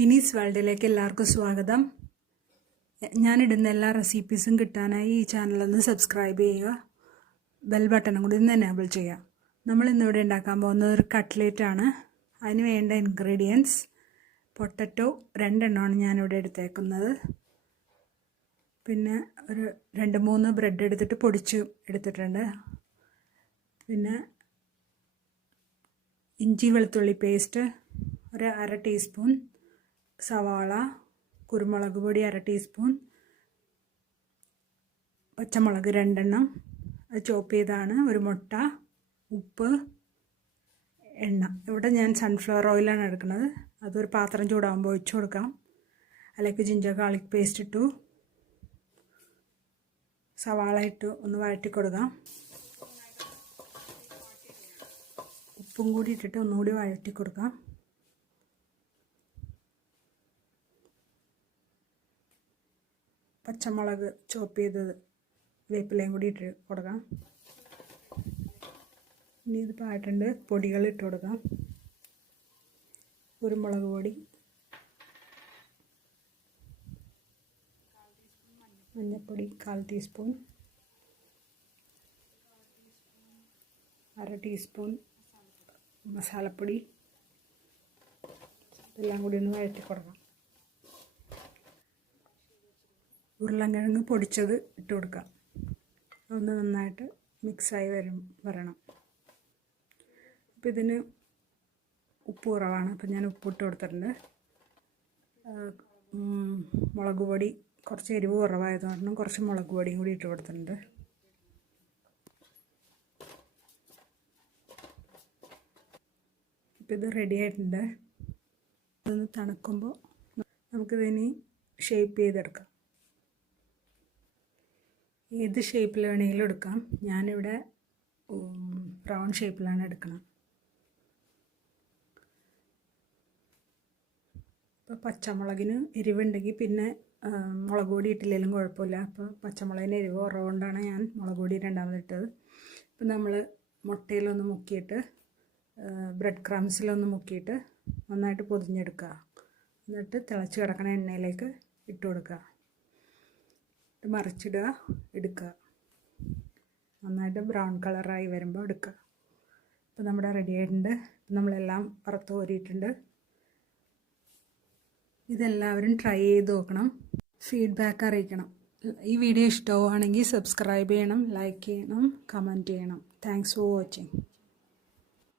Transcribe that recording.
വിനീസ് വേൾഡിലേക്ക് എല്ലാവർക്കും സ്വാഗതം. ഞാനിടുന്ന എല്ലാ റെസിപ്പീസും കിട്ടാനായി ഈ ചാനലൊന്ന് സബ്സ്ക്രൈബ് ചെയ്യുക, ബെൽ ബട്ടണും കൂടി ഒന്ന് എനേബിൾ ചെയ്യുക. നമ്മൾ ഇന്നിവിടെ ഉണ്ടാക്കാൻ പോകുന്നത് ഒരു കട്ട്ലേറ്റ് ആണ്. അതിന് വേണ്ട ഇൻഗ്രീഡിയൻസ് പൊട്ടറ്റോ 2 എണ്ണമാണ് ഞാനിവിടെ എടുത്തേക്കുന്നത്. പിന്നെ ഒരു 2-3 ബ്രെഡ് എടുത്തിട്ട് പൊടിച്ച് എടുത്തിട്ടുണ്ട്. പിന്നെ ഇഞ്ചി വെളുത്തുള്ളി പേസ്റ്റ് ഒരു 1/2 ടീസ്പൂൺ, സവാള, കുരുമുളക് പൊടി 1/2 ടീസ്പൂൺ, പച്ചമുളക് 2 എണ്ണം അത് ചോപ്പ് ചെയ്താണ്, ഒരു മുട്ട, ഉപ്പ്, എണ്ണ. ഇവിടെ ഞാൻ സൺഫ്ലവർ ഓയിലാണ് എടുക്കുന്നത്. അതൊരു പാത്രം ചൂടാകുമ്പോൾ ഒഴിച്ചു കൊടുക്കാം. അതിലേക്ക് ജിഞ്ചർ ഗാർലിക് പേസ്റ്റ് ഇട്ടു, സവാള ഇട്ടു ഒന്ന് വഴറ്റി കൊടുക്കാം. ഉപ്പും കൂടി ഇട്ടിട്ട് ഒന്നുകൂടി വഴറ്റി കൊടുക്കാം. പച്ചമുളക് ചോപ്പ് ചെയ്തത്, വേപ്പിലയും കൂടി ഇട്ട് കൊടുക്കാം. ഇനി ഇത് പാട്ടുണ്ട്, പൊടികൾ ഇട്ട് കൊടുക്കാം. കുരുമുളക് പൊടി, മഞ്ഞൾപ്പൊടി 1/4 ടീസ്പൂൺ, 1/2 ടീസ്പൂൺ മസാലപ്പൊടി, ഇതെല്ലാം കൂടി ഒന്ന് വഴറ്റി കൊടുക്കാം. ഉരുളൻകിഴങ്ങ് പൊടിച്ചത് ഇട്ട് കൊടുക്കാം. ഒന്ന് നന്നായിട്ട് മിക്സായി വരണം. അപ്പോൾ ഇതിന് ഉപ്പ് കുറവാണ്, അപ്പോൾ ഞാൻ ഉപ്പ് ഇട്ട് കൊടുത്തിട്ടുണ്ട്. മുളക് പൊടി കുറച്ച് എരിവ് കുറവായത് കാരണം കുറച്ച് മുളക് പൊടിയും കൂടി ഇട്ട് കൊടുത്തിട്ടുണ്ട്. ഇപ്പോൾ ഇത് റെഡി ആയിട്ടുണ്ട്. ഇതൊന്ന് തണുക്കുമ്പോൾ നമുക്കിതിനി ഷേപ്പ് ചെയ്തെടുക്കാം. ഏത് ഷേപ്പിൽ വേണമെങ്കിലും എടുക്കാം. ഞാനിവിടെ റൗണ്ട് ഷേപ്പിലാണ് എടുക്കണം. ഇപ്പോൾ പച്ചമുളകിന് എരിവുണ്ടെങ്കിൽ പിന്നെ മുളക് പൊടി ഇട്ടില്ലെങ്കിലും കുഴപ്പമില്ല. അപ്പോൾ പച്ചമുളകിന് എരിവ് കുറവുകൊണ്ടാണ് ഞാൻ മുളക് പൊടി രണ്ടാമതിട്ടത്. ഇപ്പം നമ്മൾ മുട്ടയിലൊന്ന് മുക്കിയിട്ട് ബ്രെഡ് ക്രംസിലൊന്ന് മുക്കിയിട്ട് നന്നായിട്ട് പൊതിഞ്ഞെടുക്കുക. എന്നിട്ട് തിളച്ച് കിടക്കണ എണ്ണയിലേക്ക് ഇട്ട് കൊടുക്കുക. മറിച്ചിടുക, എടുക്കുക. നന്നായിട്ട് ബ്രൗൺ കളറായി വരുമ്പോൾ എടുക്കുക. ഇപ്പോൾ നമ്മുടെ റെഡി ആയിട്ടുണ്ട്. നമ്മളെല്ലാം വറുത്ത് കോരിയിട്ടുണ്ട്. ഇതെല്ലാവരും ട്രൈ ചെയ്ത് നോക്കണം, ഫീഡ്ബാക്ക് അറിയിക്കണം. ഈ വീഡിയോ ഇഷ്ടമാവുകയാണെങ്കിൽ സബ്സ്ക്രൈബ് ചെയ്യണം, ലൈക്ക് ചെയ്യണം, കമൻറ്റ് ചെയ്യണം. Thanks for watching.